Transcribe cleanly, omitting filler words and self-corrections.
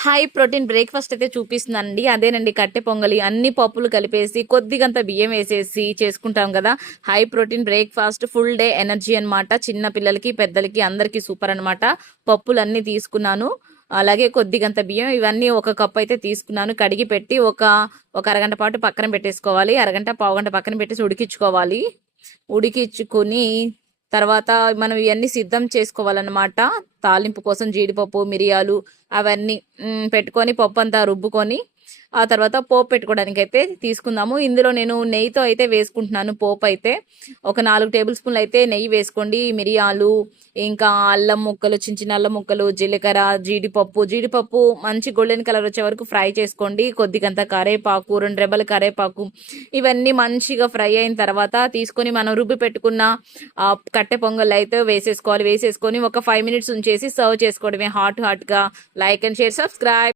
High protein breakfast అయితే చూపిస్తున్నానండి. అదేనండి కట్టె పొంగలి. అన్ని పప్పులు కలిపేసి కొద్దిగంత బియ్యం వేసేసి చేసుకుంటాం గదా! High protein breakfast full day energy అనమాట. చిన్న పిల్లలకి, పెద్దలకి అందరికీ సూపర్ అనమాట. పప్పులన్నీ తీసుకున్నాను. అలాగే కొద్దిగంత బియ్యం ఇవన్నీ ఒక కప్ అయితే తీసుకున్నాను. కడిగి పెట్టి ఒక అరగంట పాటు పక్కన పెట్టేసుకోవాలి. అరగంట, పావుగంట పక్కన పెట్టేసి ఉడికించుకోవాలి. ఉడికించుకొని తర్వాత మనం ఇవన్నీ సిద్ధం చేసుకోవాలన్నమాట. తాలింపు కోసం జీడిపప్పు, మిరియాలు అవన్నీ పెట్టుకొని పప్పంతా రుబ్బుకొని ఆ తర్వాత పోపు పెట్టుకోవడానికైతే తీసుకుందాము. ఇందులో నేను నెయ్యితో అయితే వేసుకుంటున్నాను పోపయితే. ఒక 4 టేబుల్ స్పూన్లు అయితే నెయ్యి వేసుకోండి. మిరియాలు, ఇంకా అల్లం ముక్కలు, చిన్న చిన్న అల్లం ముక్కలు, జీలకర్ర, జీడిపప్పు మంచి గోల్డెన్ కలర్ వచ్చే వరకు ఫ్రై చేసుకోండి. కొద్దిగంత కరేపాకు, 2 రెబ్బల కరేపాకు ఇవన్నీ మంచిగా ఫ్రై అయిన తర్వాత తీసుకొని మనం రుబ్బి పెట్టుకున్న కట్టె పొంగల్ అయితే వేసేసుకోవాలి. వేసేసుకొని ఒక 5 మినిట్స్ ఉంచేసి సర్వ్ చేసుకోవడమే హాట్‌గా. Like and share, subscribe.